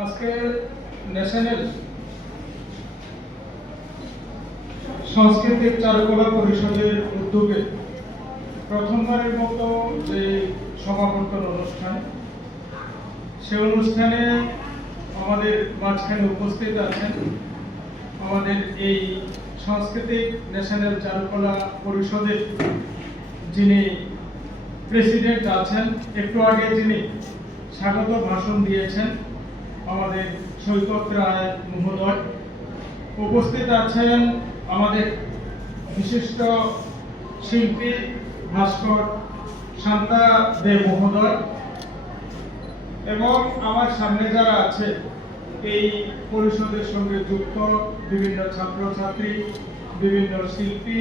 আজকে ন্যাশনাল সাংস্কৃতিক চারুকলা পরিষদের উদ্যোগে প্রথমবারের মতো যে সমাবর্তন অনুষ্ঠান, সে অনুষ্ঠানে আমাদের মাঝখানে উপস্থিত আছেন আমাদের এই সাংস্কৃতিক ন্যাশনাল চারুকলা পরিষদের যিনি প্রেসিডেন্ট আছেন, একটু আগে যিনি স্বাগত ভাষণ দিয়েছেন আমাদের সৈকত রায় মহোদয়। উপস্থিত আছেন আমাদের বিশিষ্ট শিল্পী ভাস্কর শান্তা দে মহোদয়, এবং আমার সামনে যারা আছে এই পরিষদের সঙ্গে যুক্ত বিভিন্ন ছাত্রছাত্রী, বিভিন্ন শিল্পী,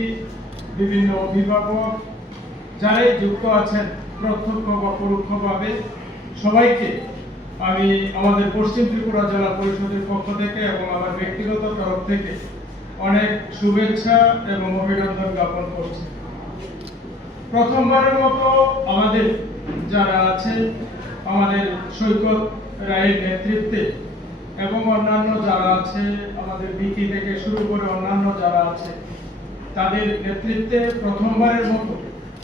বিভিন্ন অভিভাবক, যারাই যুক্ত আছেন প্রত্যক্ষ বা পরোক্ষভাবে, সবাইকে আমি আমাদের পশ্চিম ত্রিপুরা জেলা পরিষদের পক্ষ থেকে এবং আমার ব্যক্তিগত তরফ থেকে অনেক শুভেচ্ছা এবং অভিনন্দন জ্ঞাপন করছি। প্রথমবারের মতো আমাদের যারা আছে আমাদের সৈকত রায়ের নেতৃত্বে এবং অন্যান্য যারা আছে আমাদের বিকি থেকে শুরু করে অন্যান্য যারা আছে তাদের নেতৃত্বে প্রথমবারের মতো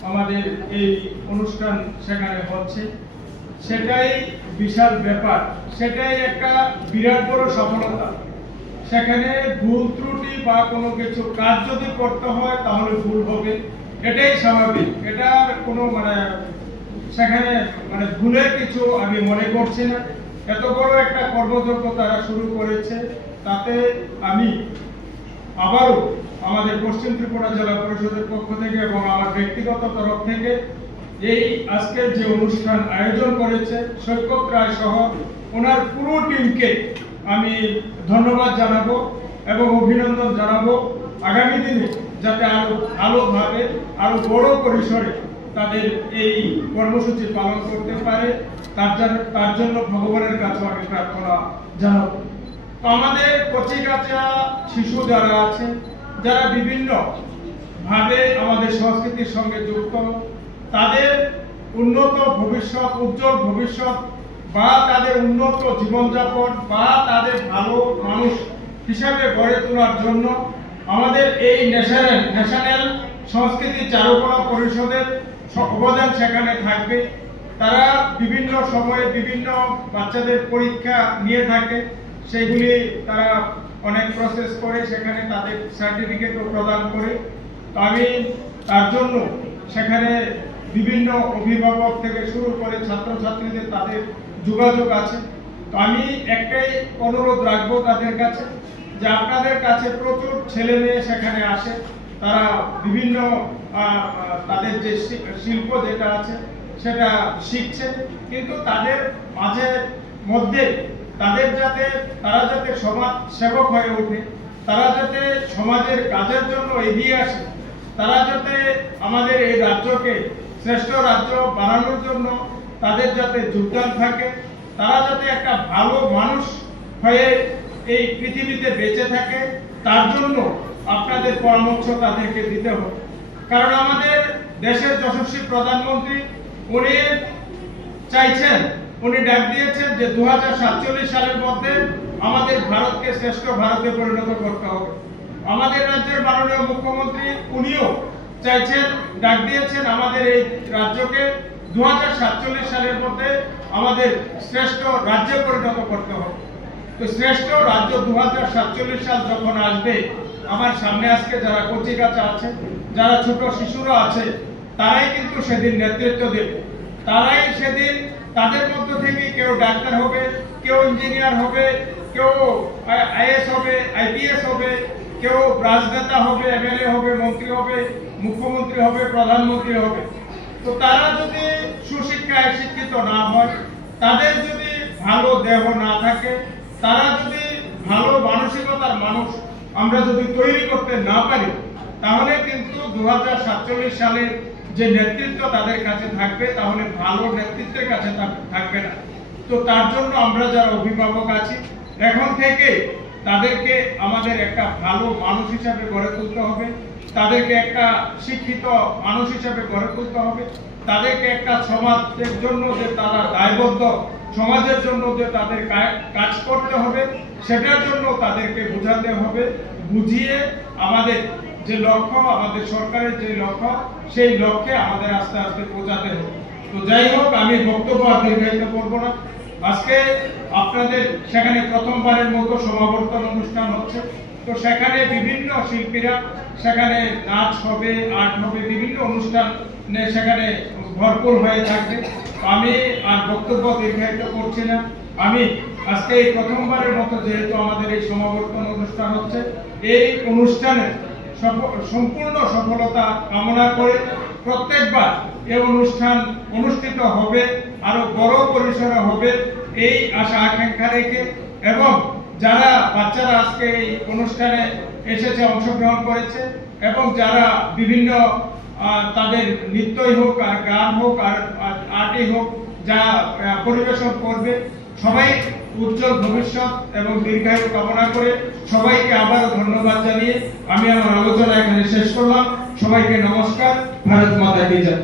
আমাদের এই অনুষ্ঠান সেখানে হচ্ছে, সেটাই বিশাল ব্যাপার, সেটাই একটা বিরাট বড় সফলতা। সেখানে ভুল ত্রুটি বা কোনো কিছু কাজ যদি করতে হয় তাহলে ভুল হবে, এটাই স্বাভাবিক। এটা কোনো সেখানে ভুলের কিছু আমি মনে করছি না। এত বড় একটা কর্মযজ্ঞ তারা শুরু করেছে, তাতে আমি আবারও আমাদের পশ্চিম ত্রিপুরা জেলা পরিষদের পক্ষ থেকে এবং আমার ব্যক্তিগত তরফ থেকে এই আজকের যে অনুষ্ঠান আয়োজন করেছে সৈকত রায় সহ ওনার পুরো টিমকে আমি ধন্যবাদ জানাবো এবং অভিনন্দন জানাবো। আগামী দিনে যাতে আরো ভালোভাবে আরো বড় পরিসরে তাদের এই কর্মসূচি পালন করতে পারে, তার জন্য ভগবানের কাছে আমি প্রার্থনা জানাবো। আমাদের কচিকাঁচা শিশু যারা আছে, যারা বিভিন্ন ভাবে আমাদের সংস্কৃতির সঙ্গে যুক্ত, তাদের উন্নত ভবিষ্যৎ, উজ্জ্বল ভবিষ্যৎ বা তাদের উন্নত জীবনযাপন বা তাদের ভালো মানুষ হিসাবে গড়ে তোলার জন্য আমাদের এই ন্যাশনাল সংস্কৃতি চারুকলা পরিষদের অবদান সেখানে থাকবে। তারা বিভিন্ন সময়ে বিভিন্ন বাচ্চাদের পরীক্ষা নিয়ে থাকে, সেগুলি তারা অনেক প্রসেস করে সেখানে তাদের সার্টিফিকেটও প্রদান করে। তো আমি তার জন্য সেখানে বিভিন্ন অভিভাবক থেকে শুরু করে ছাত্রছাত্রীদের তাদের যোগাযোগ আছে। তো আমি একটাই অনুরোধ রাখবো তাদের কাছে, যে আপনাদের কাছে প্রচুর ছেলে মেয়ে সেখানে আসে, তারা বিভিন্ন তাদের যে শিল্প যেটা আছে সেটা শিখছে, কিন্তু তাদের মধ্যে তারা যাতে সমাজ সেবক হয়ে ওঠে, তারা যাতে সমাজের কাজের জন্য এগিয়ে আসে, তারা যাতে আমাদের এই রাজ্যকে শ্রেষ্ঠ রাজ্য বানানোর জন্য তাদের যাতে যোগদান থাকে, তারা যাতে একটা ভালো মানুষ হয়ে এই পৃথিবীতে বেঁচে থাকে, তার জন্য আপনাদের পরামর্শ তাদেরকে দিতে হবে। কারণ আমাদের দেশের যশস্বী প্রধানমন্ত্রী উনি চাইছেন, উনি ডাক দিয়েছেন যে 2047 সালের মধ্যে আমাদের ভারতকে শ্রেষ্ঠ ভারতে পরিণত করতে হবে। আমাদের রাজ্যের মাননীয় মুখ্যমন্ত্রী উনিও চাইছেন, ডাক দিয়েছেন আমাদের এই রাজ্যকে 2047 সালের মধ্যে আমাদের শ্রেষ্ঠ রাজ্যে পরিণত করতে হবে। তো শ্রেষ্ঠ রাজ্য 2047 সাল যখন আসবে, আমার সামনে আজকে যারা কচিকাঁচা আছে, যারা ছোট শিশুরা আছে, তারাই কিন্তু সেদিন নেতৃত্ব দেবে। তারাই সেদিন তাদের মধ্য থেকে কেউ ডাক্তার হবে, কেউ ইঞ্জিনিয়ার হবে, কেউ আইএস হবে, আইপিএস হবে, কেউ রাজনেতা হবে, এমএলএ হবে, মন্ত্রী হবে, মুখ্যমন্ত্রী হবে, প্রধানমন্ত্রী হবে। তো তারা যদি সুশিক্ষায় শিক্ষিত না হয়, তাদের যদি ভালো দেহ না থাকে, তারা যদি ভালো মানসিকতার মানুষ আমরা যদি তৈরি করতে না পারি, তাহলে কিন্তু 2047 সালের যে নেতৃত্ব তাদের কাছে থাকবে, তাহলে ভালো নেতৃত্বের কাছে থাকবে না। তো তার জন্য আমরা যারা অভিভাবক আছি, এখন থেকে তাদেরকে আমাদের একটা ভালো মানুষ হিসাবে গড়ে তুলতে হবে, তাদেরকে একটা শিক্ষিত মানুষ হিসাবে গড়ে তুলতে হবে, তাদেরকে একটা সমাজের জন্য যে তারা দায়বদ্ধ সমাজের জন্য যে তাদের কাজ করতে হবে, সেটার জন্য তাদেরকে বোঝাতে হবে, বুঝিয়ে আমাদের যে লক্ষ্য, আমাদের সরকারের যে লক্ষ্য, সেই লক্ষ্যে আমাদের আস্তে আস্তে পৌঁছাতে হবে। তো যাই হোক, আমি বক্তব্য আর দীর্ঘায়িত করব না। আজকে আপনাদের সেখানে প্রথমবারের মতো সমাবর্তন অনুষ্ঠান হচ্ছে। তো সেখানে বিভিন্ন শিল্পীরা, সেখানে নাচ হবে, আর্ট হবে, বিভিন্ন অনুষ্ঠান সেখানে ভরপুর হয়ে থাকবে। আমি আর বক্তব্য দীর্ঘায়িত করছি না। আমি আজকে এই প্রথমবারের মতো যেহেতু আমাদের এই সমাবর্তন অনুষ্ঠান হচ্ছে, এই অনুষ্ঠানের সম্পূর্ণ সফলতা কামনা করে প্রত্যেকবার এই অনুষ্ঠান অনুষ্ঠিত হবে, আরো বড় পরিসরে হবে এই আশা আকাঙ্ক্ষা রেখে, এবং যারা বাচ্চারা আজকে এই অনুষ্ঠানে এসেছে, অংশগ্রহণ করেছে, এবং যারা বিভিন্ন তাদের নৃত্যই হোক আর গান হোক আর আর্টই হোক যা পরিবেশন করবে, সবাই উজ্জ্বল ভবিষ্যৎ এবং দীর্ঘায়ু কামনা করে সবাইকে আবারও ধন্যবাদ জানিয়ে আমি আমার আলোচনা এখানে শেষ করলাম। সবাইকে নমস্কার। ভারত মাতা কি জয়।